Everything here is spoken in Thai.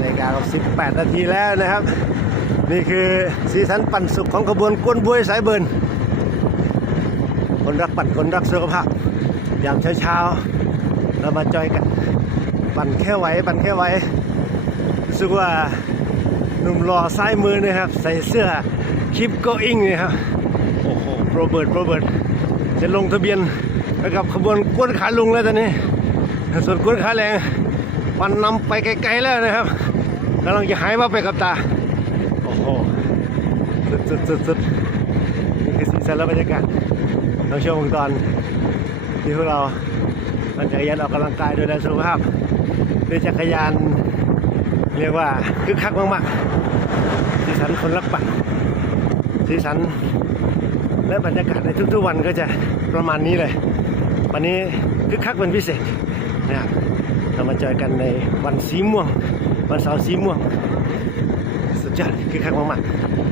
นาฬิกากับ 18 นาทีแล้วนะครับ นี่คือสีสันปั่นสุขของขบวนกวนบวยสายเบิร์นคนรักปั่นคนรักสุขภาพยามเช้าๆเรามาจอยกันปั่นแค่ไหวปั่นแค่ไหวรู้สึกว่าหนุ่มหล่อซ้ายมือนะครับ ใส่เสื้อคลิปโกอิงนะครับโอ้โหโรเบิร์ตโรเบิร์ตจะลงทะเบียนไปกับขบวนกวนขาลุงแล้วตอนนี้ส่วนกวนขาแรง ปั่นนำไปไกลๆแล้วนะครับกำลังจะหายว่าบไปกับตา โอ้โห สุดสุดสุดสุดนี่คือสีสันและบรรยากาศในช่วงตอนที่พวกเราปั่นจักรยานออกกำลังกายดูแลสุขภาพด้วยจักรยาน เรียกว่าคึกคักมากๆสีสันคนรักปั่นสีสันและบรรยากาศในทุกๆวันก็จะประมาณนี้เลย วันนี้คึกคักเป็นพิเศษนะครับ เรามาเจอกันในวันสีม่วง วันเสาร์สีม่วง สุดยอดคือคักมากๆ